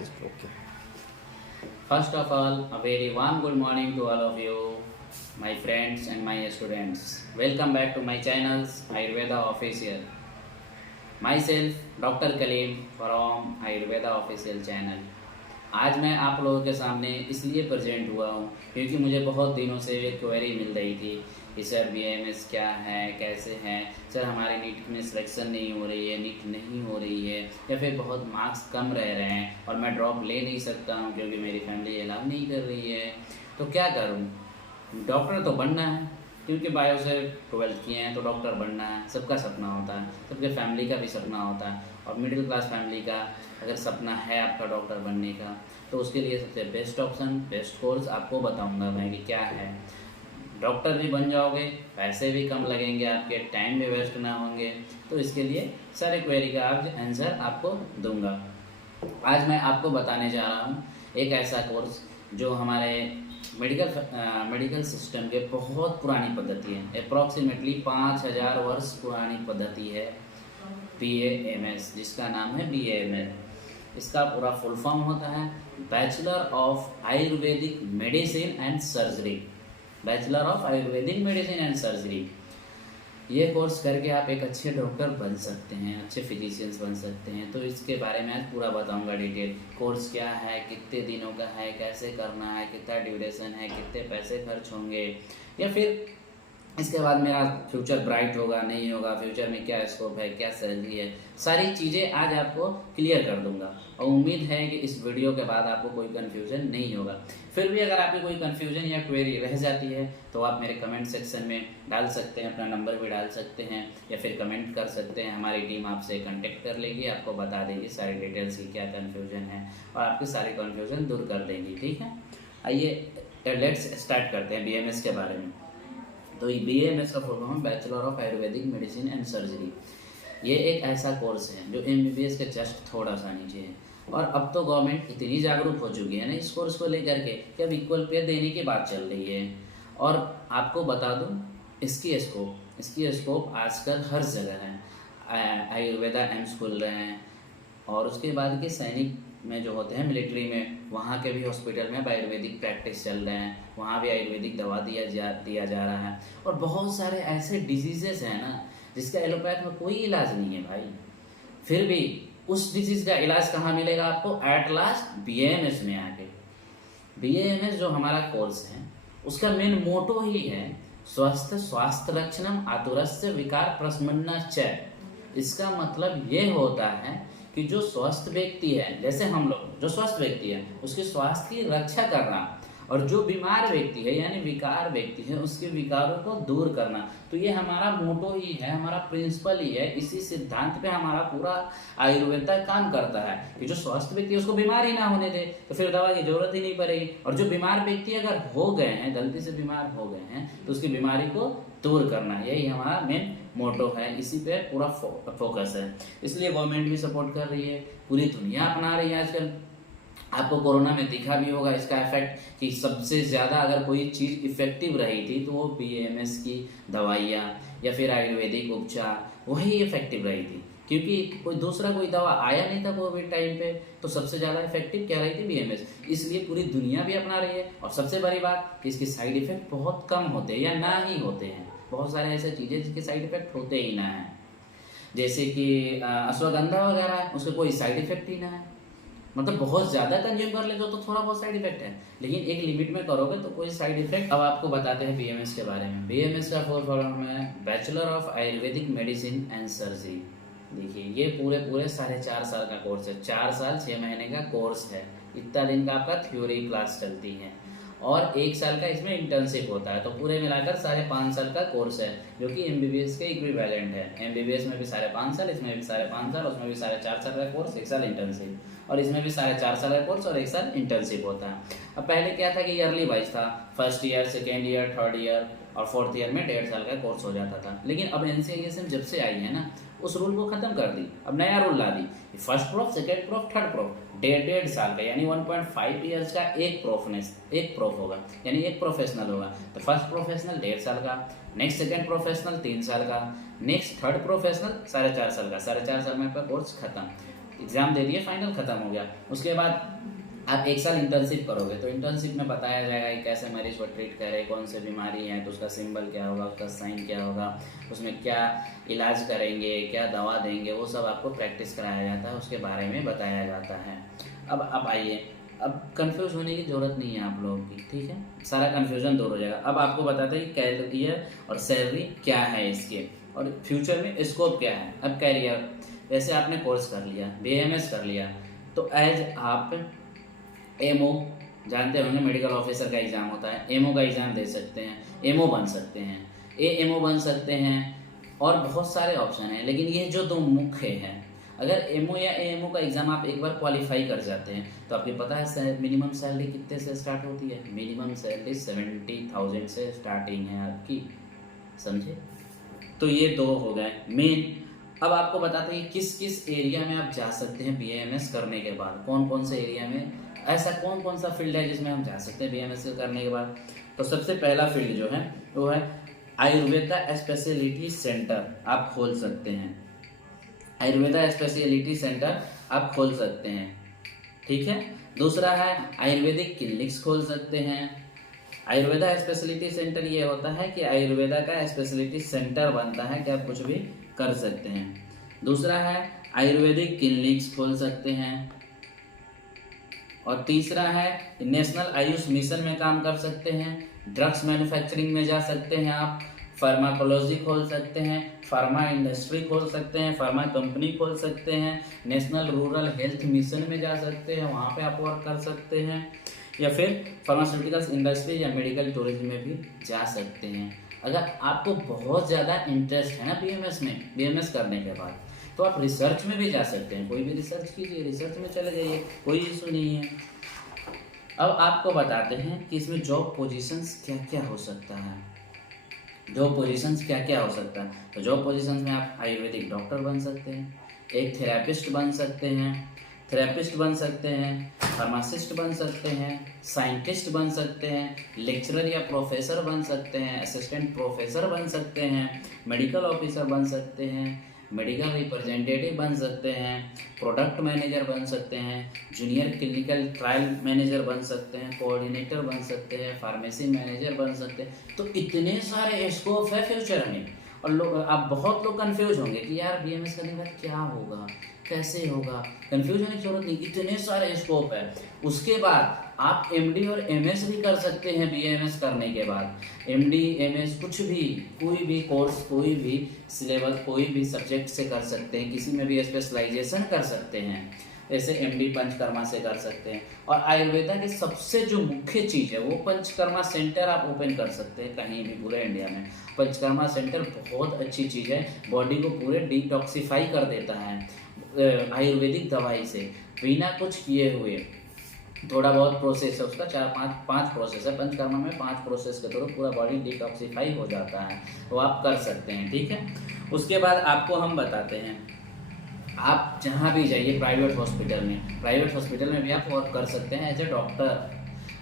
Okay. First of all, a very warm good morning to all of you, my friends and my students. Welcome back to my channels Ayurveda Official. Myself, Dr. Kaleem from Ayurveda Official channel. आज मैं आप लोगों के सामने इसलिए present हुआ हूँ क्योंकि मुझे बहुत दिनों से एक क्वेरी मिल रही थी कि सर BAMS क्या है, कैसे हैं सर, हमारे नीट में सिलेक्शन नहीं हो रही है, नीट नहीं हो रही है, या फिर बहुत मार्क्स कम रह रहे हैं और मैं ड्रॉप ले नहीं सकता हूँ क्योंकि मेरी फैमिली अलाउ नहीं कर रही है, तो क्या करूँ। डॉक्टर तो बनना है क्योंकि बायो से 12th किए हैं तो डॉक्टर बनना है, सबका सपना होता है, सबके फैमिली का भी सपना होता है। और मिडिल क्लास फैमिली का अगर सपना है आपका डॉक्टर बनने का तो उसके लिए सबसे बेस्ट ऑप्शन, बेस्ट कोर्स आपको बताऊंगा मैं कि क्या है। डॉक्टर भी बन जाओगे, पैसे भी कम लगेंगे, आपके टाइम भी वेस्ट ना होंगे, तो इसके लिए सारे क्वेरी का आज आंसर आपको दूंगा। आज मैं आपको बताने जा रहा हूँ एक ऐसा कोर्स जो हमारे मेडिकल सिस्टम के बहुत पुरानी पद्धति है, अप्रॉक्सीमेटली 5000 वर्ष पुरानी पद्धति है BAMS, जिसका नाम है BAMS। इसका पूरा फुल फॉर्म होता है bachelor of Ayurvedic medicine and surgery. Bachelor of Ayurvedic medicine and surgery, ये कोर्स करके आप एक अच्छे डॉक्टर बन सकते हैं, अच्छे फिजिशियंस बन सकते हैं। तो इसके बारे में आज पूरा बताऊंगा डिटेल। कोर्स क्या है, कितने दिनों का है, कैसे करना है, कितना ड्यूरेशन है, कितने पैसे खर्च होंगे, या फिर इसके बाद मेरा फ्यूचर ब्राइट होगा नहीं होगा, फ्यूचर में क्या स्कोप है, क्या सैलरी है, सारी चीज़ें आज आपको क्लियर कर दूंगा। और उम्मीद है कि इस वीडियो के बाद आपको कोई कन्फ्यूजन नहीं होगा। फिर भी अगर आपकी कोई कन्फ्यूजन या क्वेरी रह जाती है तो आप मेरे कमेंट सेक्शन में डाल सकते हैं, अपना नंबर भी डाल सकते हैं या फिर कमेंट कर सकते हैं। हमारी टीम आपसे कांटेक्ट कर लेगी, आपको बता देगी सारी डिटेल्स की क्या कन्फ्यूजन है और आपकी सारी कन्फ्यूजन दूर कर देंगी। ठीक है, आइए लेट्स स्टार्ट करते हैं BAMS के बारे में। तो BAMS का फुल फॉर्म है bachelor of Ayurvedic medicine and surgery. ये एक ऐसा कोर्स है जो MBBS के जस्ट थोड़ा सा नीचे है। और अब तो गवर्नमेंट इतनी जागरूक हो चुकी है ना इस कोर्स को लेकर के कि अब इक्वल पे देने की बात चल रही है। और आपको बता दूं इसकी स्कोप आजकल हर जगह है। आयुर्वेदा एम्स खुल रहे हैं और उसके बाद के सैनिक में जो होते हैं मिलिट्री में, वहाँ के भी हॉस्पिटल में अब आयुर्वेदिक प्रैक्टिस चल रहे हैं, वहाँ भी आयुर्वेदिक दवा दिया जा रहा है। और बहुत सारे ऐसे डिजीजेस हैं ना जिसका एलोपैथ में कोई इलाज नहीं है भाई, फिर भी उस डिजीज का इलाज कहाँ मिलेगा आपको? एट लास्ट BAMS में आके। BAMS जो हमारा कोर्स है उसका मेन मोटो ही है स्वास्थ्य लक्षणम आतुरस्य विकार प्रशमन च। इसका मतलब ये होता है कि जो स्वस्थ व्यक्ति है, जैसे हम लोग जो स्वस्थ व्यक्ति है उसके स्वास्थ्य की रक्षा करना, और जो बीमार व्यक्ति है यानी विकार व्यक्ति है उसके विकारों को दूर करना। तो ये हमारा मोटो ही है, हमारा प्रिंसिपल ही है। इसी सिद्धांत पे हमारा पूरा आयुर्वेदा काम करता है कि जो स्वस्थ व्यक्ति है उसको बीमार ही ना होने दे, तो फिर दवा की जरूरत ही नहीं पड़ेगी। और जो बीमार व्यक्ति अगर हो गए हैं, गलती से बीमार हो गए हैं, तो उसकी बीमारी को दूर करना, यही हमारा मेन मोटो है। इसी पे पूरा फोकस है, इसलिए गवर्नमेंट भी सपोर्ट कर रही है, पूरी दुनिया अपना रही है आजकल। आपको कोरोना में दिखा भी होगा इसका इफेक्ट कि सबसे ज़्यादा अगर कोई चीज़ इफेक्टिव रही थी तो वो BAMS की दवाइयाँ या फिर आयुर्वेदिक उपचार वही इफेक्टिव रही थी, क्योंकि कोई दवा आया नहीं था कोविड टाइम पे। तो सबसे ज़्यादा इफेक्टिव क्या रही थी? BAMS। इसलिए पूरी दुनिया भी अपना रही है। और सबसे बड़ी बात कि इसके साइड इफेक्ट बहुत कम होते हैं या ना ही होते हैं। बहुत सारे ऐसे चीज़ें जिसके साइड इफेक्ट होते ही ना है, जैसे कि अश्वगंधा वगैरह, उसके कोई साइड इफेक्ट ही ना है। मतलब बहुत ज़्यादा कंज्यूम कर लेते हो तो थोड़ा बहुत साइड इफेक्ट है, लेकिन एक लिमिट में करोगे तो कोई साइड इफेक्ट। अब आपको बताते हैं BAMS के बारे में। BAMS का फुल फॉर्म है bachelor of Ayurvedic medicine and surgery. देखिए ये पूरे 4.5 साल का कोर्स है, 4 साल 6 महीने का कोर्स है। इतना दिन का आपका थ्योरी क्लास चलती है और 1 साल का इसमें इंटर्नशिप होता है। तो पूरे मिलाकर 5.5 साल का कोर्स है जो कि MBBS के इक्विवेलेंट है। MBBS में भी 5.5 साल, इसमें भी 5.5 साल, उसमें भी 4.5 साल का कोर्स, 1 साल इंटर्नशिप, और इसमें भी 4.5 साल का कोर्स और 1 साल इंटर्नशिप होता है। अब पहले क्या था कि ईयरली वाइज था, first year, second year, third year और फोर्थ ईयर में 1.5 साल का कोर्स हो जाता था। लेकिन अब NCISM जब से आई है ना उस रूल को खत्म कर दी, अब नया रूल ला दी, first prof, second prof, third prof 1.5 साल का यानी 1.5 ईयर्स का एक प्रोफ होगा, यानी एक प्रोफेशनल होगा। तो फर्स्ट प्रोफेशनल 1.5 साल का, नेक्स्ट सेकेंड प्रोफेशनल 3 साल का, नेक्स्ट थर्ड प्रोफेशनल 4.5 साल का। 4.5 साल में आपका कोर्स खत्म। एग्ज़ाम दे दिए, फाइनल ख़त्म हो गया। उसके बाद आप 1 साल इंटर्नशिप करोगे, तो इंटर्नशिप में बताया जाएगा कि कैसे मरीज को ट्रीट करें, कौन से बीमारी है तो उसका सिंबल क्या होगा, उसका साइन क्या होगा, उसमें क्या इलाज करेंगे, क्या दवा देंगे, वो सब आपको प्रैक्टिस कराया जाता है, उसके बारे में बताया जाता है। अब आइए, अब कंफ्यूज होने की ज़रूरत नहीं है आप लोगों की, ठीक है, सारा कन्फ्यूज़न दूर हो जाएगा। अब आपको बताते हैं कि कैरियर और सैलरी क्या है इसके, और फ्यूचर में स्कोप क्या है। अब कैरियर, वैसे आपने कोर्स कर लिया, BAMS कर लिया, तो एज आप एमओ जानते होंगे, मेडिकल ऑफिसर का एग्ज़ाम होता है, एमओ का एग्ज़ाम दे सकते हैं, एमओ बन सकते हैं, एएमओ बन सकते हैं, और बहुत सारे ऑप्शन हैं। लेकिन ये जो दो मुख्य हैं, अगर एमओ या एएमओ का एग्ज़ाम आप एक बार क्वालिफाई कर जाते हैं तो आपको पता है मिनिमम सैलरी कितने से स्टार्ट होती है। मिनिमम सैलरी 70,000 से स्टार्टिंग है आपकी, समझे। तो ये दो हो गए मेन। अब आपको बताते हैं किस किस एरिया में आप जा सकते हैं BAMS करने के बाद, कौन कौन से एरिया में, ऐसा कौन कौन सा फील्ड है जिसमें हम जा सकते हैं BAMS करने के बाद। तो सबसे पहला फील्ड जो है वो है आयुर्वेदा स्पेशलिटी सेंटर आप खोल सकते हैं। आयुर्वेदा स्पेशलिटी सेंटर आप खोल सकते हैं, ठीक है। दूसरा है आयुर्वेदिक क्लिनिक्स खोल सकते हैं। आयुर्वेदा स्पेशलिटी सेंटर ये होता है कि आयुर्वेदा का स्पेशलिटी सेंटर बनता है कि आप कुछ भी कर सकते हैं। दूसरा है आयुर्वेदिक क्लिनिक्स खोल सकते हैं। और तीसरा है नेशनल आयुष मिशन में काम कर सकते हैं। ड्रग्स मैन्युफैक्चरिंग में जा सकते हैं आप। फार्माकोलॉजी खोल सकते हैं, फार्मा इंडस्ट्री खोल सकते हैं, फार्मा कंपनी खोल सकते हैं, नेशनल रूरल हेल्थ मिशन में जा सकते हैं, वहाँ पे आप वर्क कर सकते हैं, या फिर फार्मास्यूटिकल्स इंडस्ट्री या मेडिकल टूरिज्म में भी जा सकते हैं। अगर आपको बहुत ज़्यादा इंटरेस्ट है ना BAMS में, BAMS करने के बाद, तो आप रिसर्च में भी जा सकते हैं, कोई भी रिसर्च कीजिए, रिसर्च में चले जाइए, कोई इशू नहीं है। अब आपको बताते हैं कि इसमें जॉब पोजीशंस क्या क्या हो सकता है। जॉब पोजीशंस क्या क्या हो सकता है, तो जॉब पोजीशंस में आप आयुर्वेदिक डॉक्टर बन सकते हैं, एक थेरेपिस्ट बन सकते हैं, फार्मासिस्ट बन सकते हैं, साइंटिस्ट बन सकते हैं, लेक्चरर या प्रोफेसर बन सकते हैं, असिस्टेंट प्रोफेसर बन सकते हैं, मेडिकल ऑफिसर बन सकते हैं, मेडिकल रिप्रेजेंटेटिव बन सकते हैं, प्रोडक्ट मैनेजर बन सकते हैं, जूनियर क्लिनिकल ट्रायल मैनेजर बन सकते हैं, कोऑर्डिनेटर बन सकते हैं, फार्मेसी मैनेजर बन सकते हैं। तो इतने सारे स्कोप है फ्यूचर में। और लोग, आप बहुत लोग कंफ्यूज होंगे कि यार BAMS करने के बाद क्या होगा, कैसे होगा। कंफ्यूज होने की जरूरत नहीं, इतने सारे स्कोप है। उसके बाद आप MD और MS भी कर सकते हैं BAMS करने के बाद। MD MS कुछ भी, कोई भी कोर्स, कोई भी सिलेबस, कोई भी सब्जेक्ट से कर सकते हैं, किसी में भी स्पेशलाइजेशन कर सकते हैं। ऐसे MD पंचकर्मा से कर सकते हैं। और आयुर्वेदा की सबसे जो मुख्य चीज़ है वो पंचकर्मा सेंटर आप ओपन कर सकते हैं कहीं भी पूरे इंडिया में। पंचकर्मा सेंटर बहुत अच्छी चीज़ है, बॉडी को पूरे डिटॉक्सिफाई कर देता है आयुर्वेदिक दवाई से, बिना कुछ किए हुए। थोड़ा बहुत प्रोसेस है उसका, 4-5 प्रोसेस है पंचकर्मा में, 5 प्रोसेस के थ्रू पूरा बॉडी डिटॉक्सिफाई हो जाता है, वो आप कर सकते हैं, ठीक है। उसके बाद आपको हम बताते हैं, आप जहाँ भी जाइए प्राइवेट हॉस्पिटल में भी आप वर्क कर सकते हैं एज ए डॉक्टर।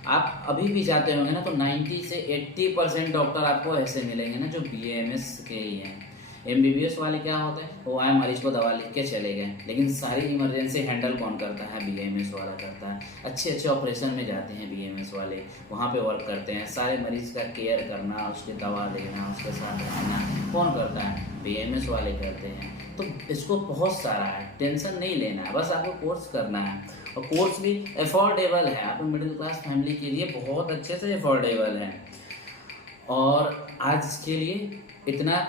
आप अभी भी जाते होंगे ना, तो 90 से 80% डॉक्टर आपको ऐसे मिलेंगे ना जो BAMS के ही हैं। MBBS वाले क्या होते हैं, वो आए मरीज को दवा लिख के चले गए, लेकिन सारी इमरजेंसी हैंडल कौन करता है, BAMS वाला करता है। अच्छे ऑपरेशन में जाते हैं BAMS वाले, वहाँ पे वर्क करते हैं, सारे मरीज का केयर करना, उसके दवा देना, उसके साथ रहना कौन करता है, BAMS वाले करते हैं। तो इसको बहुत सारा है, टेंशन नहीं लेना है, बस आपको कोर्स करना है। और कोर्स भी अफोर्डेबल है, आप मिडिल क्लास फैमिली के लिए बहुत अच्छे से अफोर्डेबल है। और आज के लिए इतना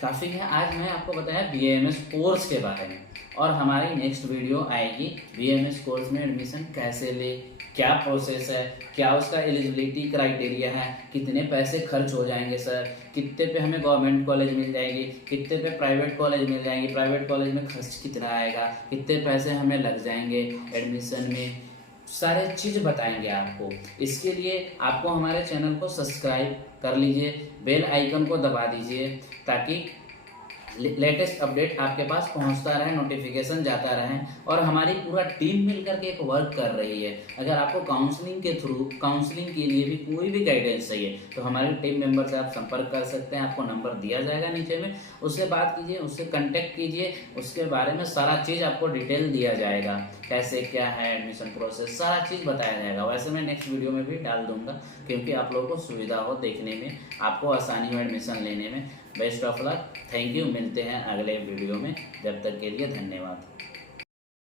काफ़ी है। आज मैं आपको बताया BAMS कोर्स के बारे में, और हमारी नेक्स्ट वीडियो आएगी BAMS कोर्स में एडमिशन कैसे ले, क्या प्रोसेस है, क्या उसका एलिजिबिलिटी क्राइटेरिया है, कितने पैसे खर्च हो जाएंगे सर, कितने पे हमें गवर्नमेंट कॉलेज मिल जाएगी, कितने पे प्राइवेट कॉलेज मिल जाएंगी, प्राइवेट कॉलेज में खर्च कितना आएगा, कितने पैसे हमें लग जाएंगे एडमिशन में, सारे चीज़ बताएंगे आपको। इसके लिए आपको हमारे चैनल को सब्सक्राइब कर लीजिए, बेल आइकन को दबा दीजिए, ताकि लेटेस्ट अपडेट आपके पास पहुंचता रहे, नोटिफिकेशन जाता रहे, और हमारी पूरा टीम मिलकर के एक वर्क कर रही है। अगर आपको काउंसलिंग के थ्रू काउंसलिंग के लिए भी कोई भी गाइडेंस चाहिए तो हमारी टीम मेंबर से आप संपर्क कर सकते हैं। आपको नंबर दिया जाएगा नीचे में, उससे बात कीजिए, उससे कांटेक्ट कीजिए, उसके बारे में सारा चीज़ आपको डिटेल दिया जाएगा, कैसे क्या है एडमिशन प्रोसेस, सारा चीज़ बताया जाएगा। वैसे मैं नेक्स्ट वीडियो में भी डाल दूंगा, क्योंकि आप लोगों को सुविधा हो देखने में, आपको आसानी हो एडमिशन लेने में। Best of luck, thank you. मिलते हैं अगले वीडियो में, जब तक के लिए धन्यवाद।